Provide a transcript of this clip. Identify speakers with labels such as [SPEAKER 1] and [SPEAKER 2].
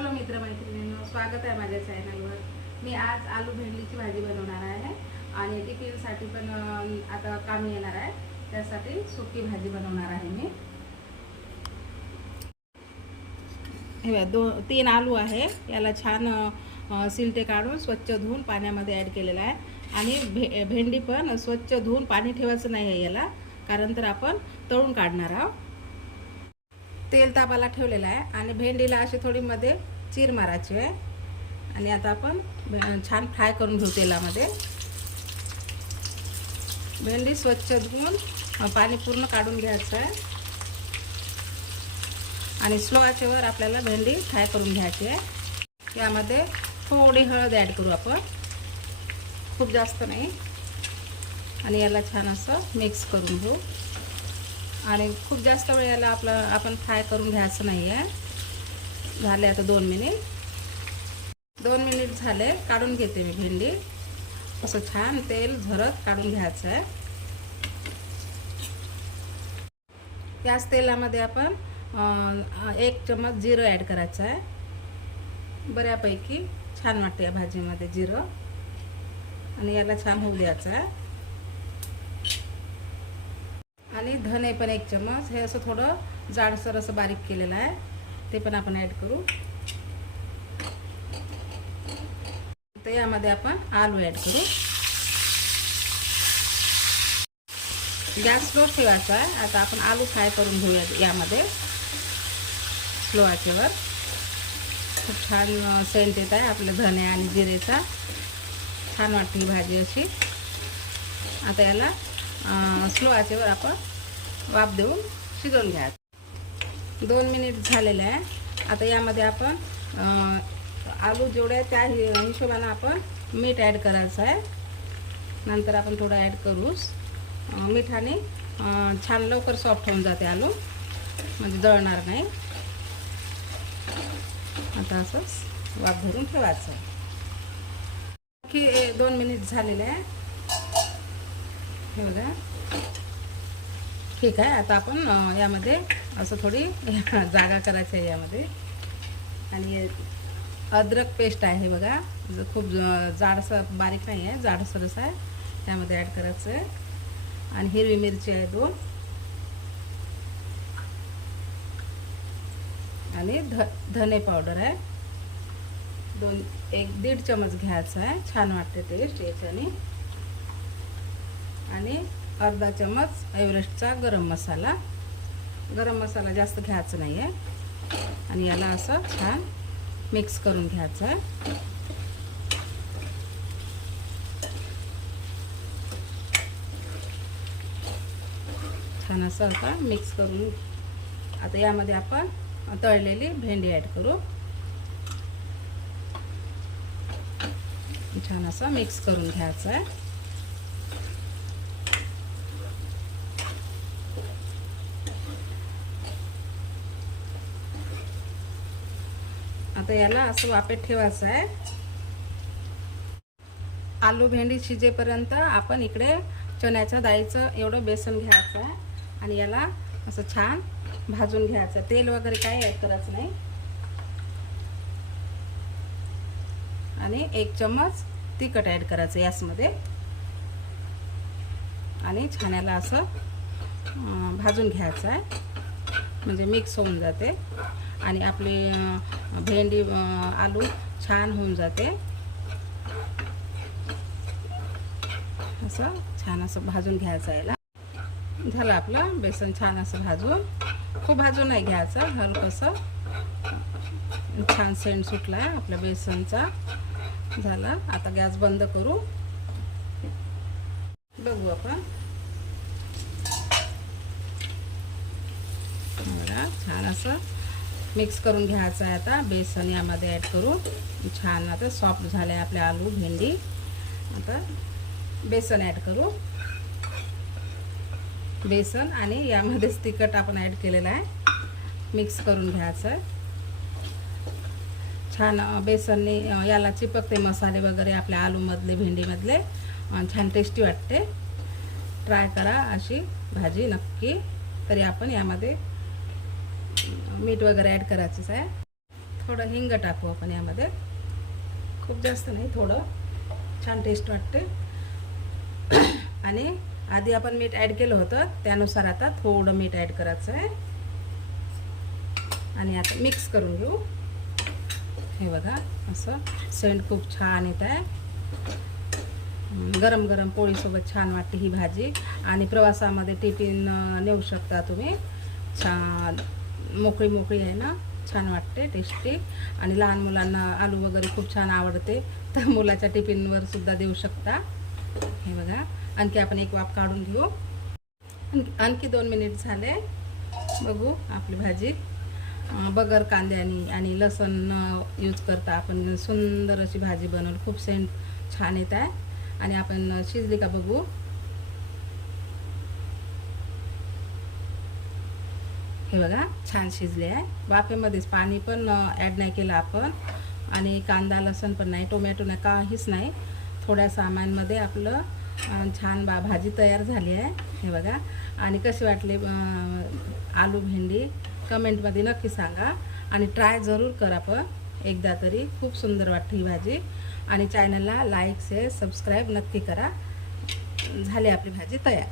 [SPEAKER 1] Hello मित्रमैत्रिणींनो स्वागत आहे माझ्या चॅनलवर. मी आज आलू भेंडीची भाजी बनवणार आहे आणि टिफिनसाठी पण आता काम येणार आहे. त्यासाठी सुकी भाजी बनवणार आहे मी. हे दो तीन आलू आहे. याला छान सिलटे काढून स्वच्छ धुवून पाण्यामध्ये ॲड केलेला आहे. आणि भे भेंडी पण स्वच्छ धुवून पाणी ठेवायचं नाही आहे याला कारण तर आपण तळून काढणार आहोत. तेल तापाला ठेवलेलं आहे आणि भेंडीला अशी थोडी मध्ये चीर मारायची आहे. आणि आता आपण छान फ्राय करून घेऊ तेलामध्ये. भेंडी स्वच्छ धुवून पाणी पूर्ण काढून घ्यायचं आहे. आणि स्लो आचेवर आपल्याला भेंडी फ्राय करून घ्यायची आहे. यामध्ये थोडी हळद ॲड करू आपण. खूप जास्त नाही. आणि याला छान असं मिक्स करून घेऊ. आणि खूप जास्त वेळ याला आपलं आपण फ्राय करून घ्यायचं नाही आहे झाले आता दोन मिनिट. दोन मिनिट झाले काढून घेते मी भेंडी. असं छान तेल झरत काढून घ्यायचं आहे त्याच तेलामध्ये आपण एक चमच जिरं ॲड करायचं आहे बऱ्यापैकी छान वाटते या भाजीमध्ये जिरं. आणि याला छान होऊ द्यायचं आहे आणि धने पण एक चमच हे असं थोडं जाडसर असं बारीक केलेलं आहे. ते पण आपण ॲड करू. तर यामध्ये आपण आलू ॲड करू. गॅस स्लो ठेवायचा आहे. आता आपण आलू फ्राय करून घेऊया यामध्ये. स्लो आचेवर. खूप छान सेंट येत आहे आपल्या धने आणि जिरेचा. छान वाटते ही भाजी अशी. आता याला स्लो आचेवर आपण वाफ देऊन शिजवून घ्यायचं. दोन मिनिट झालेले आहे. आता यामध्ये आपण आलू जेवढे त्या हिशोबानं आपण मीठ ॲड करायचं आहे. नंतर आपण थोडं ॲड करूच मिठाने छान लवकर सॉफ्ट होऊन जाते आलू. म्हणजे जळणार नाही. आता असंच वाफ धरून ठेवायचं. की दोन मिनिट झालेले आहे. हे बघा. ठीक आहे आता आपण यामध्ये असं थोडी जागा करायची आहे यामध्ये. आणि अद्रक पेस्ट आहे बघा. खूप ज- बारीक नाही आहे जाडसरस आहे. त्यामध्ये ॲड करायचं आहे आणि हिरवी मिरची आहे दोन. आणि ध धने पावडर आहे. दोन एक दीड चमच घ्यायचा आहे. छान वाटते टेस्ट याच्याने. आणि अर्धा चमच एव्हरेस्टचा गरम मसाला. गरम मसाला जास्त घ्यायचा नाही आहे आणि याला असं छान मिक्स करून घ्यायचं आहे. छान असं आता मिक्स करून आता यामध्ये आपण तळलेली भेंडी ॲड करू. छान असं मिक्स करून घ्यायचं आहे. आता याला असं वापेत ठेवायचं आहे. आलू भेंडी शिजेपर्यंत आपण इकडे चण्याच्या डाळीचं एवढं बेसन घ्यायचं आहे. आणि याला असं छान भाजून घ्यायचं तेल वगैरे काही ॲड करायचं नाही. आणि एक चम्मच तिखट ॲड करायचं यासमध्ये. आणि छान याला असं भाजून घ्यायचं आहे. म्हणजे मिक्स होऊन जाते. आणि आपली भेंडी आलू छान होऊन जाते. असं छान असं भाजून घ्यायचं याला. झालं आपलं बेसन छान असं भाजून. खूप भाजून नाही घ्यायचं हलकंसं. छान सेंट सुटला आहे आपल्या बेसनचा. झाला आता गॅस बंद करू. बघू आपण बघा छान असं मिक्स करून घ्यायचं आहे आता. बेसन यामध्ये ॲड करू छान आता सॉफ्ट झाले आपले आलू भेंडी. आता बेसन ॲड करू. बेसन आणि यामध्येच तिखट आपण ॲड केलेलं आहे. मिक्स करून घ्यायचं आहे. छान बेसनने याला चिपकते मसाले वगैरे आपल्या आलूमधले भेंडीमधले. छान टेस्टी वाटते. ट्राय करा अशी भाजी नक्की. तरी आपण यामध्ये मीठ वगैरे ॲड करायचंच आहे. थोडं हिंग टाकू आपण यामध्ये. खूप जास्त नाही थोडं. छान टेस्ट वाटते. आणि आधी आपण मीठ ॲड केलं होतं त्यानुसार आता थोडं मीठ ॲड करायचं आहे. आणि आता मिक्स करून घेऊ. हे बघा असं सेंट खूप छान येत आहे. गरम गरम पोळीसोबत छान वाटते ही भाजी. आणि प्रवासामध्ये टिफिन नेऊ शकता तुम्ही. छान. मोकळी मोकळी आहे ना? छान वाटते टेस्टी आणि लहान मुलांना आलू वगैरे खूप छान आवडते तर मुलाच्या टिफिनवर सुद्धा देऊ शकता. हे बघा आणखी आपण एक वाफ काढून घेऊ. आणखी दोन मिनिट झाले. बघू आपली भाजी. बगर कांद्यानी आणि लसण यूज करता आपण. सुंदर अशी भाजी बनवून खूप सेंट छान येत आहे. आणि आपण शिजली का बघू? हे बघा छान शिजले आहे. वाफेमध्येच पाणी पण ॲड नाही केलं आपण. आणि कांदा लसण पण नाही टोमॅटो नाही काहीच नाही. थोड्या सामानमध्ये आपलं छान बा भाजी तयार झाली आहे. हे बघा. आणि कसे वाटले आलू भेंडी? कमेंटमध्ये नक्की सांगा. आणि ट्राय जरूर करा पण. एकदा तरी खूप सुंदर वाटते ही भाजी. आणि चॅनलला लाईक शेअर सबस्क्राईब नक्की करा. झाली आपली भाजी तयार.